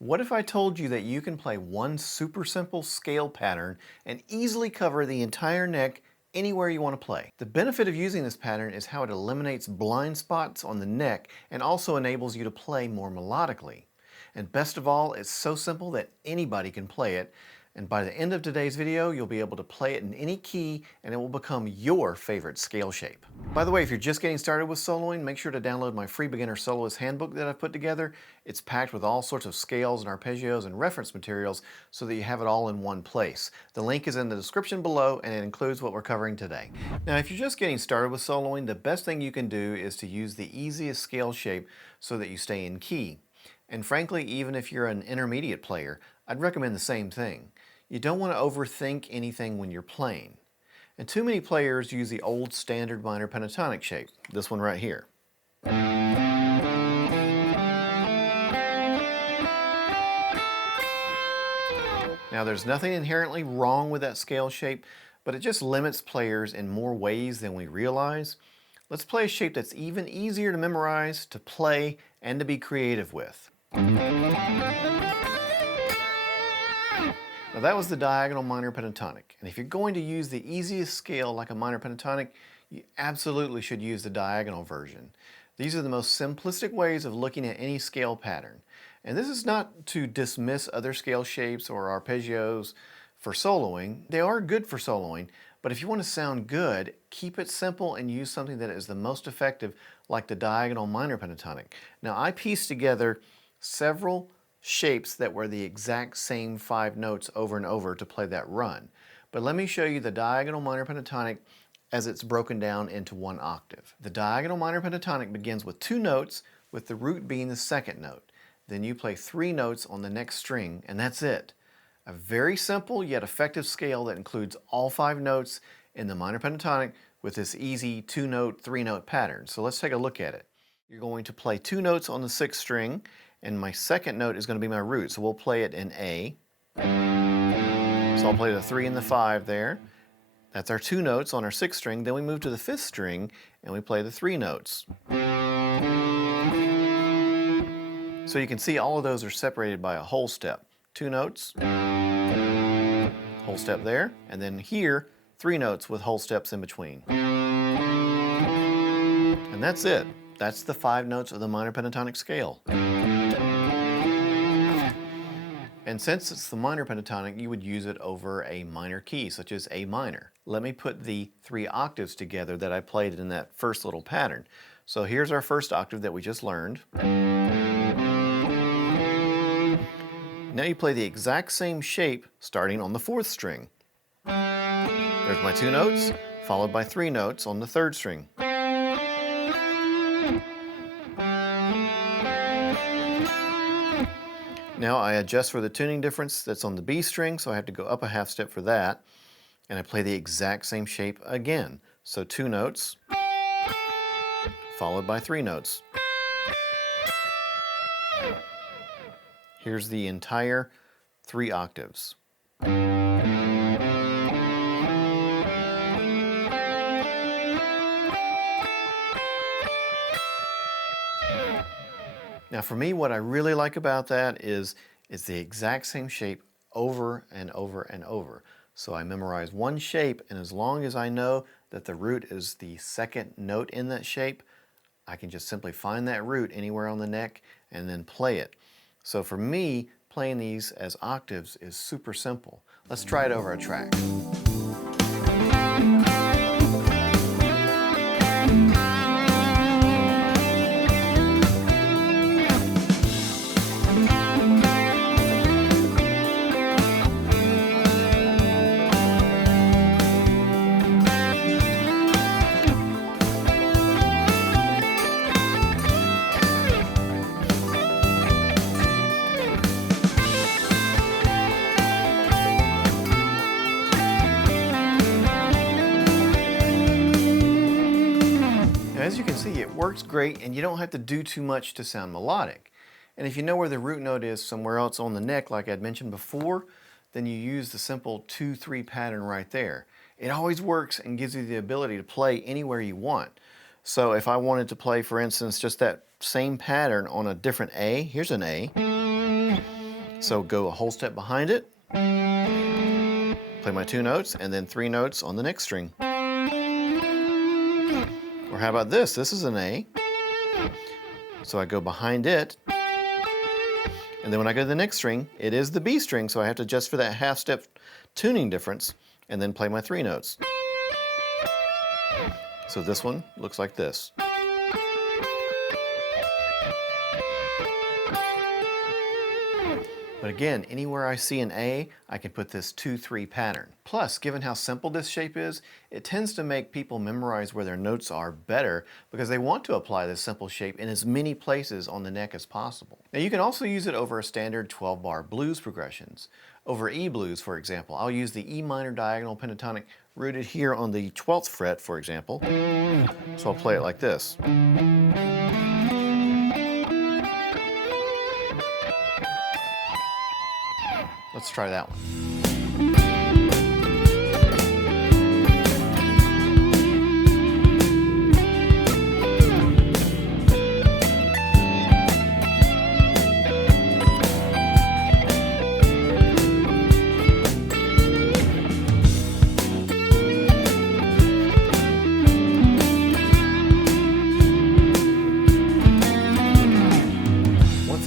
What if I told you that you can play one super simple scale pattern and easily cover the entire neck anywhere you want to play? The benefit of using this pattern is how it eliminates blind spots on the neck and also enables you to play more melodically. And best of all, it's so simple that anybody can play it. And by the end of today's video, you'll be able to play it in any key and it will become your favorite scale shape. By the way, if you're just getting started with soloing, make sure to download my free beginner soloist handbook that I've put together. It's packed with all sorts of scales and arpeggios and reference materials so that you have it all in one place. The link is in the description below and it includes what we're covering today. Now, if you're just getting started with soloing, the best thing you can do is to use the easiest scale shape so that you stay in key. And frankly, even if you're an intermediate player, I'd recommend the same thing. You don't want to overthink anything when you're playing. And too many players use the old standard minor pentatonic shape, this one right here. Now there's nothing inherently wrong with that scale shape, but it just limits players in more ways than we realize. Let's play a shape that's even easier to memorize, to play, and to be creative with. Now that was the diagonal minor pentatonic, and if you're going to use the easiest scale like a minor pentatonic, you absolutely should use the diagonal version. These are the most simplistic ways of looking at any scale pattern. And this is not to dismiss other scale shapes or arpeggios for soloing. They are good for soloing, but if you want to sound good, keep it simple and use something that is the most effective, like the diagonal minor pentatonic. Now I pieced together several shapes that were the exact same 5 notes over and over to play that run. But let me show you the diagonal minor pentatonic as it's broken down into one octave. The diagonal minor pentatonic begins with 2 notes, with the root being the second note. Then you play 3 notes on the next string, and that's it. A very simple yet effective scale that includes all 5 notes in the minor pentatonic with this easy 2-note, 3-note pattern. So let's take a look at it. You're going to play 2 notes on the 6th string, and my second note is going to be my root, so we'll play it in A. So I'll play the 3 and the 5 there. That's our 2 notes on our 6th string. Then we move to the 5th string and we play the 3 notes. So you can see all of those are separated by a whole step. 2 notes, whole step there, and then here 3 notes with whole steps in between. And that's it. That's the 5 notes of the minor pentatonic scale. And since it's the minor pentatonic, you would use it over a minor key, such as A minor. Let me put the 3 octaves together that I played in that first little pattern. So here's our first octave that we just learned. Now you play the exact same shape starting on the 4th string. There's my 2 notes, followed by 3 notes on the 3rd string. Now I adjust for the tuning difference that's on the B string, so I have to go up a half step for that. And I play the exact same shape again. So 2 notes, followed by 3 notes. Here's the entire 3 octaves. Now for me, what I really like about that is it's the exact same shape over and over and over. So I memorize one shape, and as long as I know that the root is the second note in that shape, I can just simply find that root anywhere on the neck and then play it. So for me, playing these as octaves is super simple. Let's try it over a track. As you can see, it works great and you don't have to do too much to sound melodic. And if you know where the root note is somewhere else on the neck, like I'd mentioned before, then you use the simple 2-3 pattern right there. It always works and gives you the ability to play anywhere you want. So if I wanted to play, for instance, just that same pattern on a different A, here's an A, So go a whole step behind it, play my 2 notes, and then 3 notes on the next string. Or how about this? This is an A. So I go behind it, and then when I go to the next string, it is the B string, so I have to adjust for that half step tuning difference, and then play my 3 notes. So this one looks like this. But again, anywhere I see an A, I can put this 2-3 pattern. Plus, given how simple this shape is, it tends to make people memorize where their notes are better because they want to apply this simple shape in as many places on the neck as possible. Now you can also use it over a standard 12-bar blues progressions. Over E blues, for example, I'll use the E minor diagonal pentatonic rooted here on the 12th fret, for example. So I'll play it like this. Let's try that one.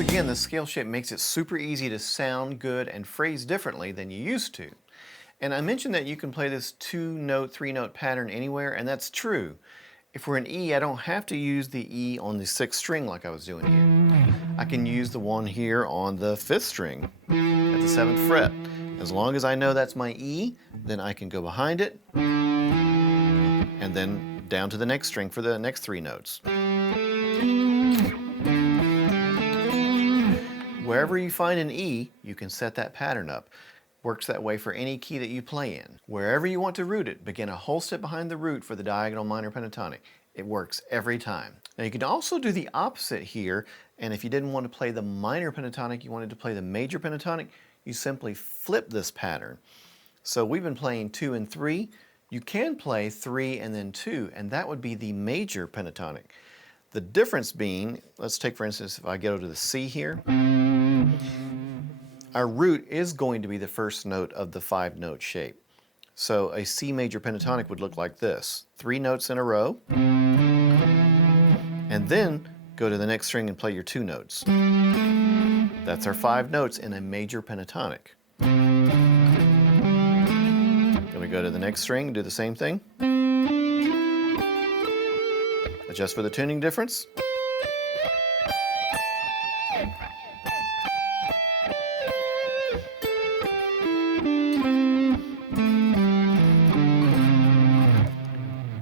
Again, the scale shape makes it super easy to sound good and phrase differently than you used to. And I mentioned that you can play this 2-note, 3-note pattern anywhere, and that's true. If we're in E, I don't have to use the E on the 6th string like I was doing here. I can use the one here on the 5th string at the 7th fret. As long as I know that's my E, then I can go behind it and then down to the next string for the next 3 notes. Wherever you find an E, you can set that pattern up. Works that way for any key that you play in. Wherever you want to root it, begin a whole step behind the root for the diagonal minor pentatonic. It works every time. Now you can also do the opposite here, and if you didn't want to play the minor pentatonic, you wanted to play the major pentatonic, you simply flip this pattern. So we've been playing 2 and 3. You can play 3 and then 2, and that would be the major pentatonic. The difference being, let's take for instance, if I go to the C here, our root is going to be the first note of the 5-note shape. So a C major pentatonic would look like this. 3 notes in a row, and then go to the next string and play your 2 notes. That's our 5 notes in a major pentatonic. Then we go to the next string, do the same thing. Adjust for the tuning difference.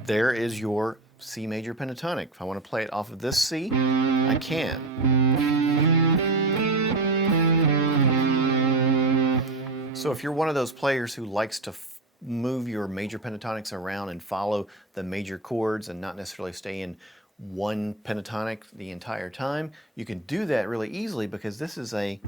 There is your C major pentatonic. If I want to play it off of this C, I can. So if you're one of those players who likes to move your major pentatonics around and follow the major chords and not necessarily stay in one pentatonic the entire time, you can do that really easily because this is a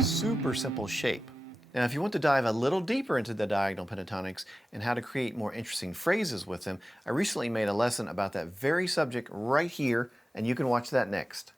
super simple shape. Now if you want to dive a little deeper into the diagonal pentatonics and how to create more interesting phrases with them, I recently made a lesson about that very subject right here, and you can watch that next.